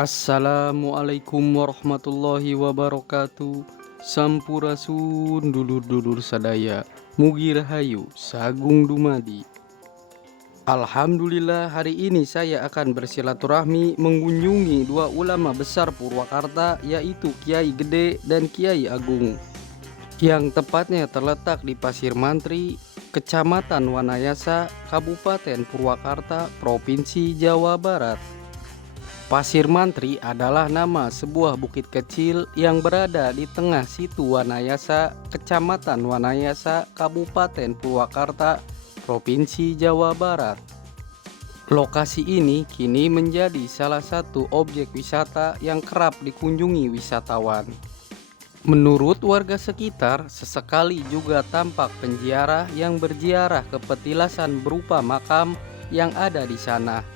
Assalamualaikum warahmatullahi wabarakatuh. Sampurasun dulur-dulur sadaya, mugi rahayu sagung dumadi. Alhamdulillah, hari ini saya akan bersilaturahmi mengunjungi dua ulama besar Purwakarta, yaitu Kiai Gede dan Kiai Agung, yang tepatnya terletak di Pasir Mantri, Kecamatan Wanayasa, Kabupaten Purwakarta, Provinsi Jawa Barat. Pasir Mantri adalah nama sebuah bukit kecil yang berada di tengah situ Wanayasa, Kecamatan Wanayasa, Kabupaten Purwakarta, Provinsi Jawa Barat. Lokasi ini kini menjadi salah satu objek wisata yang kerap dikunjungi wisatawan. Menurut warga sekitar, sesekali juga tampak penziarah yang berziarah ke petilasan berupa makam yang ada di sana.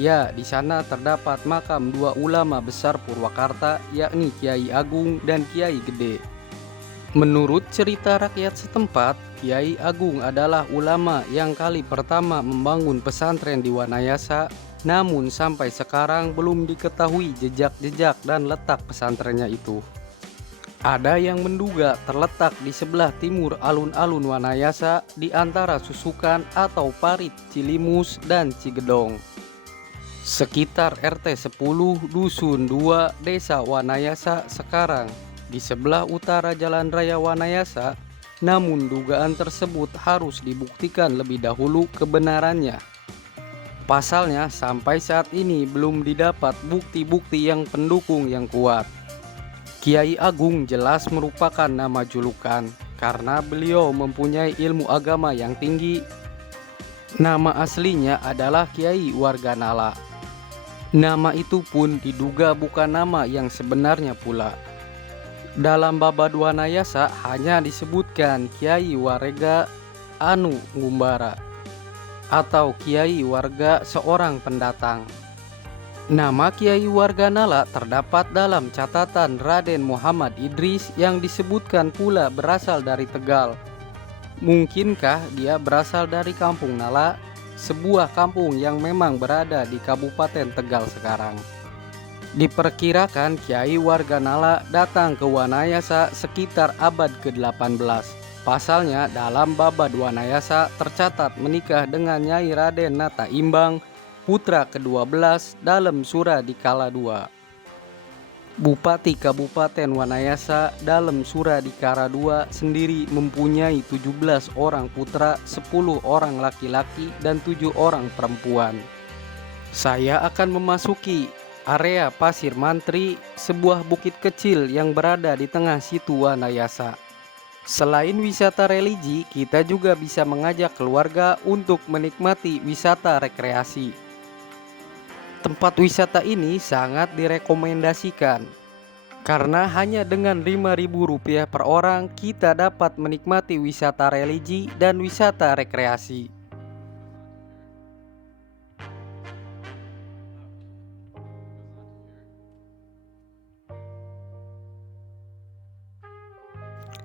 Ya, di sana terdapat makam dua ulama besar Purwakarta, yakni Kiai Agung dan Kiai Gede. Menurut cerita rakyat setempat, Kiai Agung adalah ulama yang kali pertama membangun pesantren di Wanayasa, namun sampai sekarang belum diketahui jejak-jejak dan letak pesantrennya itu. Ada yang menduga terletak di sebelah timur alun-alun Wanayasa di antara Susukan atau Parit, Cilimus, dan Cigedong. Sekitar RT 10 Dusun 2 Desa Wanayasa sekarang di sebelah utara Jalan Raya Wanayasa, namun dugaan tersebut harus dibuktikan lebih dahulu kebenarannya. Pasalnya sampai saat ini belum didapat bukti-bukti yang pendukung yang kuat. Kiai Agung jelas merupakan nama julukan karena beliau mempunyai ilmu agama yang tinggi. Nama aslinya adalah Kiai Warganala. Nama itu pun diduga bukan nama yang sebenarnya pula. Dalam Babad Wanayasa hanya disebutkan Kiai Warega Anu Ngumbara atau Kiai Warga seorang pendatang. Nama Kiai Warganala terdapat dalam catatan Raden Muhammad Idris yang disebutkan pula berasal dari Tegal. Mungkinkah dia berasal dari Kampung Nala, sebuah kampung yang memang berada di Kabupaten Tegal sekarang. Diperkirakan Kiai Warganala datang ke Wanayasa sekitar abad ke-18. Pasalnya dalam Babad Wanayasa tercatat menikah dengan Nyai Raden Nata Imbang, putra ke-12 dalam Suradikala II. Bupati Kabupaten Wanayasa dalam Suradikala II sendiri mempunyai 17 orang putra, 10 orang laki-laki dan 7 orang perempuan. Saya akan memasuki area Pasir Mantri, sebuah bukit kecil yang berada di tengah situ Wanayasa. Selain wisata religi, kita juga bisa mengajak keluarga untuk menikmati wisata rekreasi. Tempat wisata ini sangat direkomendasikan karena hanya dengan Rp5.000 per orang kita dapat menikmati wisata religi dan wisata rekreasi.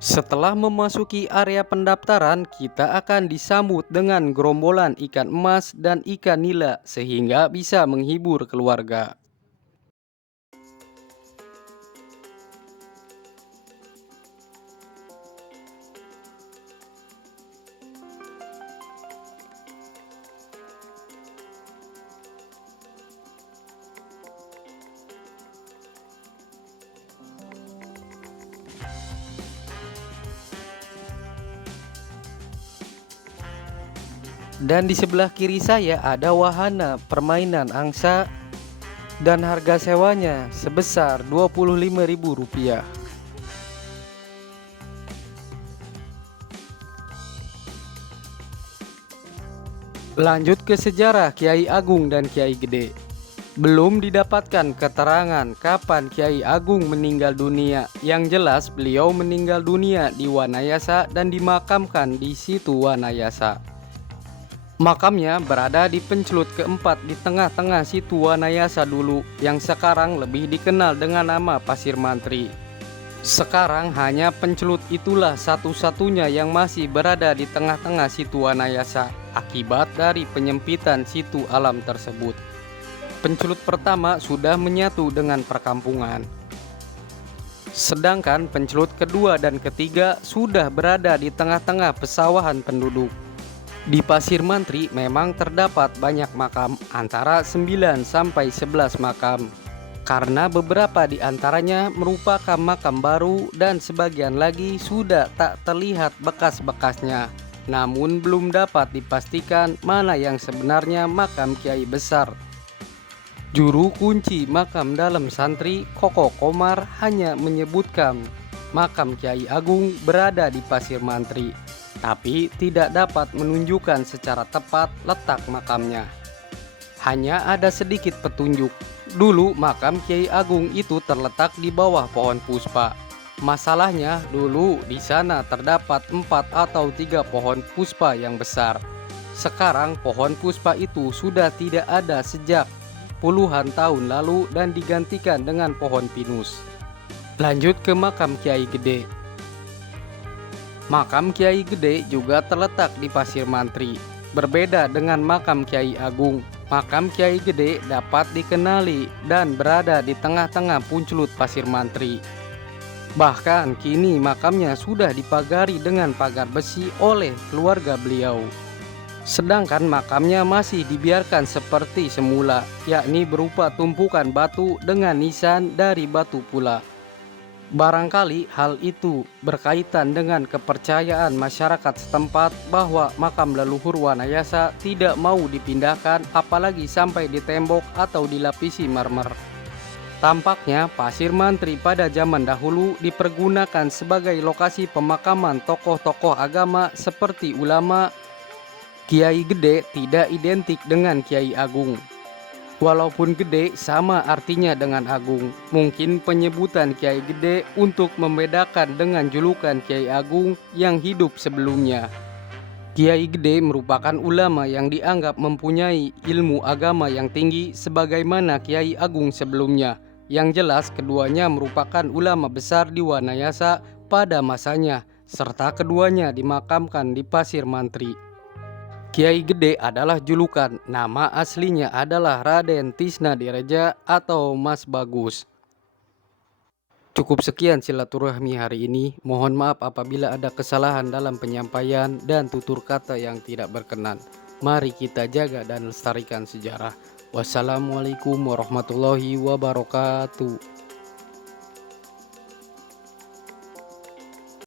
Setelah memasuki area pendaftaran, kita akan disambut dengan gerombolan ikan emas dan ikan nila sehingga bisa menghibur keluarga. Dan di sebelah kiri saya ada wahana permainan angsa dan harga sewanya sebesar Rp25.000. Lanjut ke sejarah Kiai Agung dan Kiai Gede. Belum didapatkan keterangan kapan Kiai Agung meninggal dunia. Yang jelas beliau meninggal dunia di Wanayasa dan dimakamkan di situ Wanayasa. Makamnya berada di pencelut keempat di tengah-tengah situ Wanayasa dulu, yang sekarang lebih dikenal dengan nama Pasir Mantri. Sekarang hanya pencelut itulah satu-satunya yang masih berada di tengah-tengah situ Wanayasa akibat dari penyempitan situ alam tersebut. Pencelut pertama sudah menyatu dengan perkampungan, sedangkan pencelut kedua dan ketiga sudah berada di tengah-tengah pesawahan penduduk. Di Pasir Mantri memang terdapat banyak makam, antara 9 sampai 11 makam. Karena beberapa di antaranya merupakan makam baru dan sebagian lagi sudah tak terlihat bekas-bekasnya. Namun belum dapat dipastikan mana yang sebenarnya makam kiai besar. Juru kunci makam dalam santri Koko Komar hanya menyebutkan makam Kiai Agung berada di Pasir Mantri, tapi tidak dapat menunjukkan secara tepat letak makamnya. Hanya ada sedikit petunjuk. Dulu makam Kiai Agung itu terletak di bawah pohon puspa. Masalahnya dulu di sana terdapat 4 atau 3 pohon puspa yang besar. Sekarang pohon puspa itu sudah tidak ada sejak puluhan tahun lalu dan digantikan dengan pohon pinus. Lanjut ke makam Kiai Gede. Makam Kiai Gede juga terletak di Pasir Mantri. Berbeda dengan makam Kiai Agung, makam Kiai Gede dapat dikenali dan berada di tengah-tengah Puncelut Pasir Mantri. Bahkan kini makamnya sudah dipagari dengan pagar besi oleh keluarga beliau. Sedangkan makamnya masih dibiarkan seperti semula, yakni berupa tumpukan batu dengan nisan dari batu pula. Barangkali hal itu berkaitan dengan kepercayaan masyarakat setempat bahwa makam leluhur Wanayasa tidak mau dipindahkan apalagi sampai di tembok atau dilapisi marmer. Tampaknya Pasir Mantri pada zaman dahulu dipergunakan sebagai lokasi pemakaman tokoh-tokoh agama seperti ulama. Kiai Gede tidak identik dengan Kiai Agung. Walaupun Gede sama artinya dengan Agung, mungkin penyebutan Kiai Gede untuk membedakan dengan julukan Kiai Agung yang hidup sebelumnya. Kiai Gede merupakan ulama yang dianggap mempunyai ilmu agama yang tinggi sebagaimana Kiai Agung sebelumnya. Yang jelas keduanya merupakan ulama besar di Wanayasa pada masanya, serta keduanya dimakamkan di Pasir Mantri. Kiai Gede adalah julukan, nama aslinya adalah Raden Tisna Direja atau Mas Bagus. Cukup sekian silaturahmi hari ini. Mohon maaf apabila ada kesalahan dalam penyampaian dan tutur kata yang tidak berkenan. Mari kita jaga dan lestarikan sejarah. Wassalamualaikum warahmatullahi wabarakatuh.